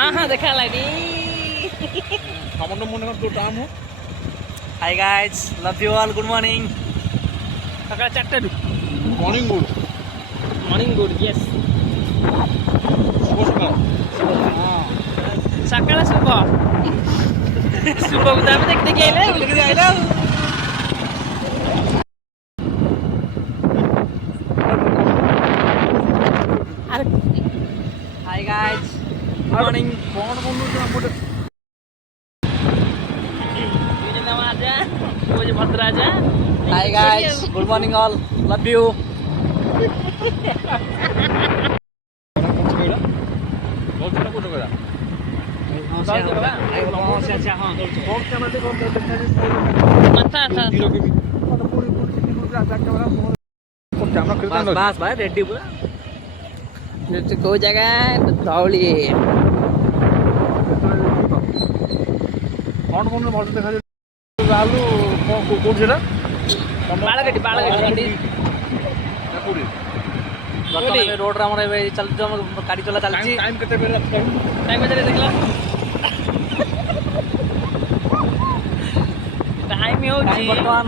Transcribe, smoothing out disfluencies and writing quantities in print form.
हाँ देखा लाइनी সামান্য মনে কর 2 টার্ম हो। Hi guys, love you all, good morning. सकाळ 4टे morning good morning good yes শুভ সকাল। सकाळ शुभ शुभ उदाहरण देखते गेले उलगडी आयला हाय गाइस, गुड मॉर्निंग। কোন বন্ধু আমাদের ini nama aja वो जो भद्र aja hi guys, good morning all, love you. বলছনা কোন কইরা मथा था আমরা बस बस भाई रेडी पूरा। तो कोई जगह धौली কোন কোন ভালো দেখা যায় আলু কোন যেটা बाळगडी না পুরি ବର୍ତ୍ତମାନ ରୋଡରେ ଆମର ଏବେ ଚାଲିଛି, ଆମର ଗାଡ଼ି ଚଲା ଚାଲିଛି। টাইম কেতে বের রাখতে टाइम मध्ये देखला टाइम Time होची ବର୍ତ୍ତମାନ